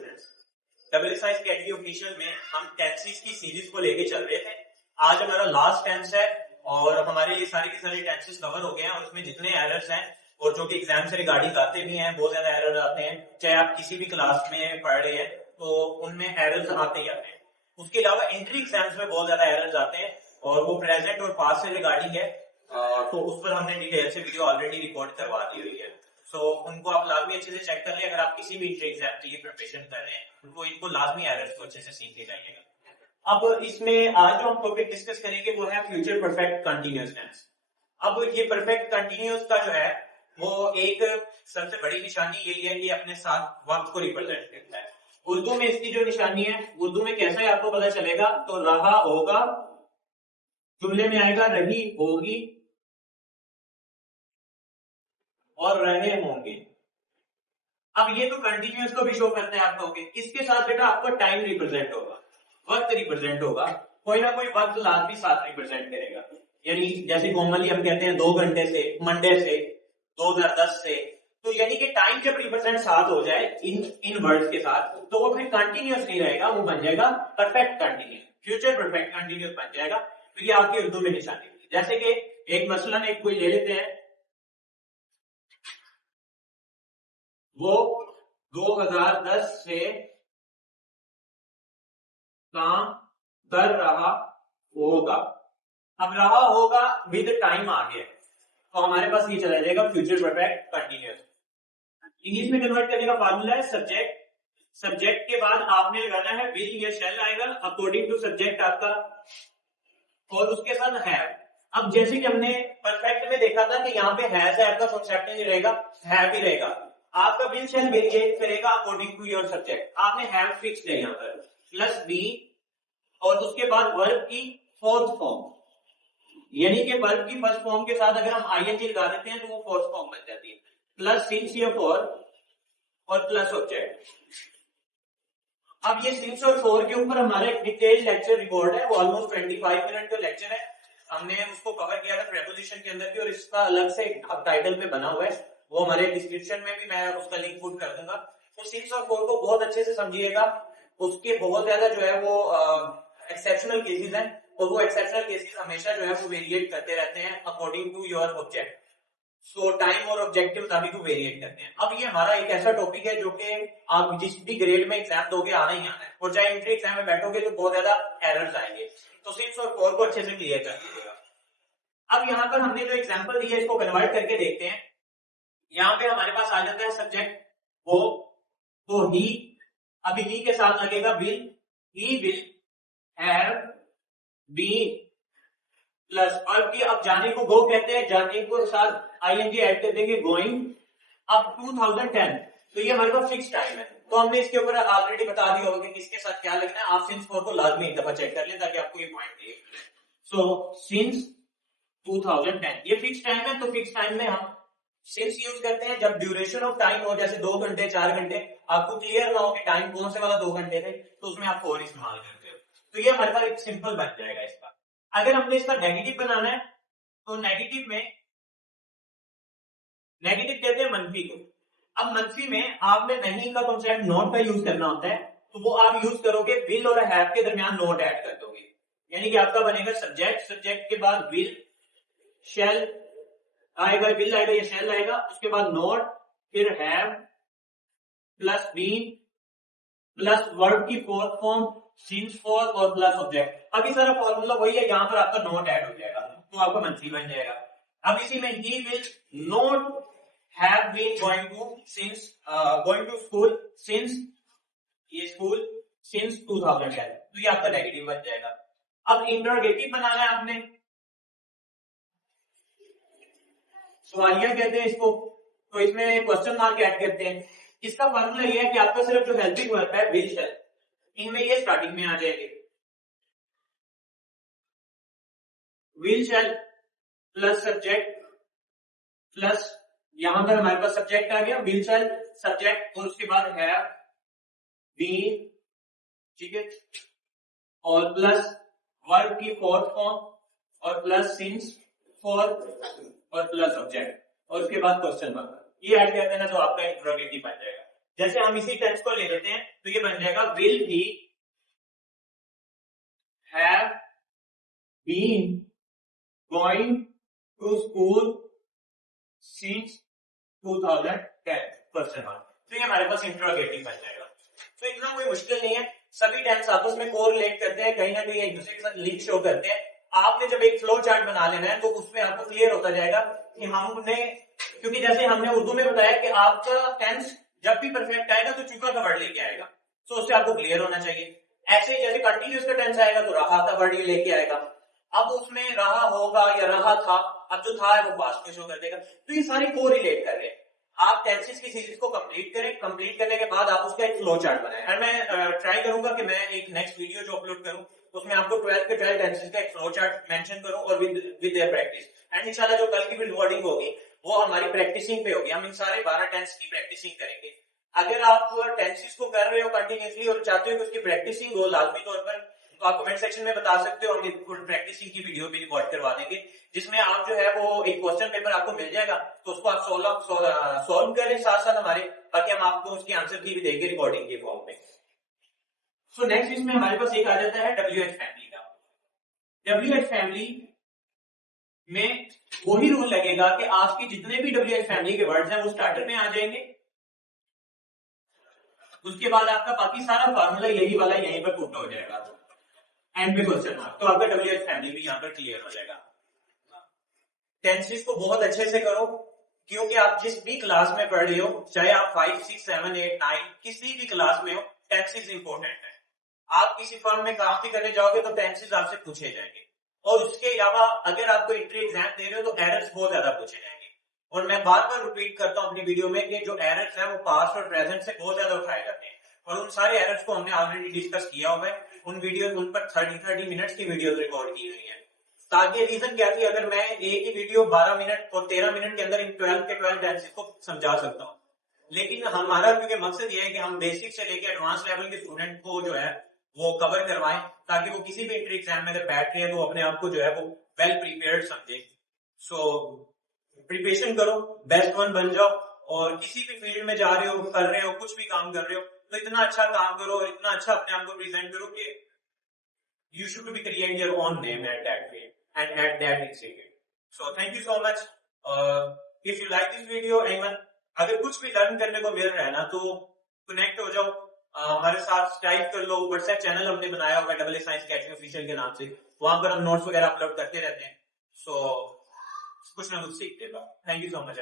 Students, WSI Academy official में हम tenses की सीरीज को लेके चल रहे थे। आज हमारा लास्ट टेंस है और हमारे ये सारे के सारे टेंसेस कवर हो गए हैं और उसमें जितने एरर्स हैं और जो कि एग्जाम से रिगार्डिंग आते भी हैं, बहुत ज्यादा एरर आते हैं, चाहे आप किसी भी क्लास में पढ़ रहे हैं तो उनमें एरर्स आते ही आते हैं। उसके अलावा एंट्री एग्जाम्स में बहुत ज्यादा एरर्स आते हैं और वो प्रेजेंट और पास्ट से रिगार्डिंग है, तो उस पर हमने डिटेल से वीडियो ऑलरेडी रिकॉर्ड करवा दी हुई है। तो उनको आप लाजमी अच्छे से चेक कर लें। अगर आप किसी भी एंट्री एग्जाम के लिए प्रिपरेशन कर रहे हैं तो इनको लाजमी एरर्स को अच्छे से सीख के जाइएगा। अब इसमें आज जो हम टॉपिक डिस्कस करेंगे वो है फ्यूचर परफेक्ट कंटिन्यूअस टेंस। अब ये परफेक्ट कंटिन्यूअस का जो है वो एक सबसे बड़ी निशानी यही है कि अपने साथ वक्त को रिप्रेजेंट करता है। उर्दू में इसकी जो निशानी है, उर्दू में कैसा है आपको पता चलेगा, तो रहा होगा जुमले में आएगा रही होगी और रहे होंगे। अब ये तो कंटिन्यूअस को भी शो करते हैं आप कहोगे, इसके साथ बेटा आपको टाइम रिप्रेजेंट होगा, वक्त रिप्रेजेंट होगा, कोई ना कोई वक्त लाजमी साथ रिप्रेजेंट करेगा। यानी जैसे नॉर्मली हम कहते हैं 2 घंटे से, मंडे से, 2010 से, तो यानी कि टाइम जब रिप्रेजेंट साथ हो जाए इन वर्ड्स के साथ तो वो फिर कंटिन्यूअस नहीं रहेगा, वो बन जाएगा perfect continuous, future perfect continuous बन जाएगा। तो ये आपकी उर्दू में निशानी होगी। जैसे कि एक मसलन एक कोई ले लेते हैं, वो 2010 से काम कर रहा होगा। अब रहा होगा विद टाइम आ गया तो हमारे पास ये चला जाएगा फ्यूचर परफेक्ट कंटिन्यूअस। इंग्लिश में कन्वर्ट करने का फार्मूला है सब्जेक्ट, सब्जेक्ट के बाद आपने लगाना है विल या शैल आएगा अकॉर्डिंग टू सब्जेक्ट आपका, और उसके साथ हैव। अब जैसे कि हमने परफेक्ट में देखा था कि यहाँ पे हैज है आपका कॉन्सेप्ट नहीं रहेगा, हैव ही रहेगा। आपका विल शैल वेरिएट करेगा अकॉर्डिंग टू योर सब्जेक्ट। आपने हैव फिक्स है यहाँ पर, प्लस बी और उसके बाद वर्ब की फोर्थ फॉर्म, यानी कि वर्ब की फर्स्ट फॉर्म के साथ अगर हम आईएनजी लगा देते हैं तो वो फोर्थ फॉर्म बन जाती है, प्लस सिंस या फॉर और प्लस ऑब्जेक्ट। अब ये सिंस और फॉर के ऊपर हमारा एक डिटेल लेक्चर रिकॉर्ड है, वो ऑलमोस्ट 25 मिनट का लेक्चर है। हमने उसको कवर किया था प्रेपोजिशन के अंदर भी और इसका अलग से टाइटल पे बना हुआ है, वो हमारे डिस्क्रिप्शन में भी मैं उसका लिंक पुट कर दूंगा। तो सिंस और फॉर को बहुत अच्छे से समझिएगा। उसके बहुत ज्यादा जो है वो एक्सेप्शनल केसेस हैं और वो एक्सेप्शनल केसेस हमेशा जो है वो वेरिएट करते रहते हैं according to your object. So time और ऑब्जेक्ट के मुताबिक वो वेरिएट करते हैं। अब ये हमारा एक ऐसा टॉपिक है जो कि आप जिस भी ग्रेड में एग्जाम दोगे आना ही आना है, और चाहे एंट्री एग्जाम में बैठोगे तो बहुत ज्यादा एरर्स आएंगे। तो सिंस और फॉर को अच्छे से क्लियर कर दीजिएगा। अब यहाँ पर हमने जो एग्जाम्पल दिया इसको कन्वर्ट करके देखते हैं। यहाँ पे हमारे पास आ जाता है सब्जेक्ट वो, तो ही, अभी ही के साथ लगेगा will, he will have been plus verb की, अब जाने को गो कहते हैं, जाने को साथ आईएनजी ऐड कर देंगे गोइंग। अब 2010 तो ये हमारे पास फिक्स टाइम है, तो हमने इसके ऊपर ऑलरेडी बता दिया होगा कि किसके साथ क्या लिखना है। आप सिंस फॉर को लाजमी एक दफा चेक कर लें ताकि आपको ये पॉइंट दिए। सो सिंस 2010 ये फिक्स टाइम है, तो फिक्स टाइम में हम सिंस यूज करते हैं जब ड्यूरेशन ऑफ टाइम हो, जैसे 2 घंटे 4 घंटे, आपको क्लियर ना हो कि टाइम कौन से वाला 2 घंटे थे तो उसमें आप फॉर इस्तेमाल करते हो। तो ये हमारे पास एक सिंपल बन जाएगा इसका। अगर हमने इसका नेगेटिव बनाना है तो नेगेटिव में, नेगेटिव कहते हैं मंफी को। अब मंफी में आपने नहीं का कॉन्सेप्ट नॉट का यूज करना होता है, तो वो आप यूज करोगे विल और हैव के दरमियान नॉट ऐड कर दोगे, यानी कि आपका बनेगा सब्जेक्ट, सब्जेक्ट के बाद विल, शैल आएगा, विल आएगा या शैल आएगा, उसके बाद नॉट, फिर have plus been plus verb की फोर्थ फॉर्म सिंस फॉर और प्लस ऑब्जेक्ट। अब ये सारा फॉर्मूला वही है, यहाँ पर आपका नॉट ऐड हो जाएगा तो आपका मंथली बन जाएगा। अब इसी में he will not have been going to since going to school since, ये स्कूल सिंस 2010, तो ये आपका नेगेटिव बन जाएगा। अब इंटरोगेटिव बनाना है आपने, सवालिया कहते हैं इसको, तो इसमें क्वेश्चन मार्क ऐड करते हैं। इसका फॉर्मूला ये है कि आपका सिर्फ जो हेल्पिंग वर्ब है विल शैल, इनमें ये स्टार्टिंग में आ जाएंगे, will shell plus subject plus, यहां पर हमारे पास सब्जेक्ट आ गया, विल शैल सब्जेक्ट और उसके बाद हैव बीन, ठीक है, और प्लस वर्ब की फोर्थ फॉर्म और प्लस सिंस फॉर और प्लस ऑब्जेक्ट और उसके बाद क्वेश्चन मार्क, ये ऐड कर देना तो आपका इंट्रोगेटिव बन जाएगा। जैसे हम इसी टेंस को ले लेते हैं तो ये बन जाएगा will he have been going to school since 2010 question mark. तो ये हमारे पास इंट्रोगेटिव बन जाएगा। तो इतना कोई मुश्किल नहीं है, सभी टेंस आपस में कोरिलेट करते हैं, कहीं ना कहीं एक दूसरे के साथ लिंक शो करते हैं। आपने जब एक फ्लो चार्ट बना लेना है तो उसमें आपको क्लियर होता जाएगा कि हमने, क्योंकि जैसे हमने उर्दू में बताया कि आपका टेंस जब भी परफेक्ट आएगा तो चुका का वर्ड लेके आएगा, तो उससे आपको क्लियर होना चाहिए। ऐसे ही जैसे कंटिन्यूस का टेंस आएगा तो रहा का वर्ड ये लेके आएगा। अब उसमें रहा होगा या रहा था, अब जो था है वो पास्ट में शो कर देगा। तो ये सारे कोरिलेट कर रहे हैं। आप टेंसेस की सीरीज को कंप्लीट करें, कंप्लीट करने के बाद आप उसका एक फ्लो चार्ट बनाएं। और मैं ट्राई करूंगा कि मैं एक नेक्स्ट वीडियो जो अपलोड करूं उसमें आपको 12 के 12 टेंसेस का एक फ्लो चार्ट मेंशन करूं और विद देयर प्रैक्टिस। एंड इंशाल्लाह जो कल की भी रिकॉर्डिंग होगी वो हमारी प्रैक्टिसिंग पे होगी। हम इन सारे 12 टेंस की प्रैक्टिसिंग करेंगे। अगर आप टेंसेस को कर रहे हो कंटिन्यूसली और चाहते हो कि उसकी प्रैक्टिसिंग हो लाजमी तौर पर, तो आप कमेंट सेक्शन में बता सकते हो, हम प्रैक्टिसिंग की वीडियो भी रिकॉर्ड करवा देंगे जिसमें आप जो है वो एक क्वेश्चन पेपर आपको मिल जाएगा, तो उसको आप सॉल्व करें साथ साथ हमारे, ताकि हम आपको उसकी आंसर की भी देंगे रिकॉर्डिंग के फॉर्म में। सो नेक्स्ट इसमें हमारे पास एक आ जाता है WH फैमिली का। WH फैमिली में वही रूल लगेगा कि आपके जितने भी WH फैमिली के वर्ड्स हैं वो स्टार्टर में आ जाएंगे, उसके बाद आपका बाकी सारा फार्मूला यही वाला यहीं पर पुट हो जाएगा एंड पे क्वेश्चन मार्क, तो आपका WH फैमिली भी यहाँ पर क्लियर हो जाएगा। टेंसेस को बहुत अच्छे से करो, क्योंकि आप जिस भी क्लास में पढ़ रहे हो, चाहे आप 5, 6, 7, 8, 9 किसी भी क्लास में हो, टेंसेस इंपॉर्टेंट है। आप किसी फर्म में काम भी करने जाओगे तो टेंसेस आपसे पूछे जाएंगे, और उसके अलावा अगर आपको इंट्री एग्जाम दे रहे हो तो एरर्स बहुत ज्यादा पूछे जाएंगे। और मैं बार बार रिपीट करता हूँ अपनी वीडियो में कि जो एरर्स हैं वो पास्ट और प्रेजेंट से बहुत ज्यादा उठाए जाते हैं, और उन सारे एरर्स को हमने ऑलरेडी डिस्कस किया हुआ है। उन पर 30 मिनट्स की वीडियो रिकॉर्ड की हुई है। ताकि रीजन क्या थी, अगर मैं एक ही वीडियो 12 मिनट और 13 मिनट के अंदर इन 12 के 12 टेंसेस को समझा सकता हूँ, लेकिन हमारा क्योंकि मकसद ये है कि हम बेसिक से लेके एडवांस लेवल के स्टूडेंट को जो है वो कवर करवाएं, ताकि वो किसी भी इंट्री एग्जाम में अगर बैठ रहे हैं तो अपने आप को जो है वो वेल प्रिपेयर्ड समझे। सो प्रिपरेशन करो, बेस्ट वन बन जाओ, और किसी भी फील्ड में जा रहे हो, कर रहे हो, कुछ भी काम कर रहे हो तो इतना अच्छा काम करो, इतना अच्छा अपने आप को प्रेजेंट करो कि you should be create your own name at that field and at that institute. So thank you so much. If you like this video, anyone, अगर कुछ भी लर्न करने को मिल रहा है ना तो कनेक्ट हो जाओ, हमारे साथ टाइप कर लो। व्हाट्सएप चैनल हमने बनाया हुआ है AA साइंस अकेडमी ऑफिशियल के नाम से, वहां पर हम नोट्स वगैरह अपलोड करते रहते हैं। सो कुछ ना कुछ सीखते रहो। Thank you so much.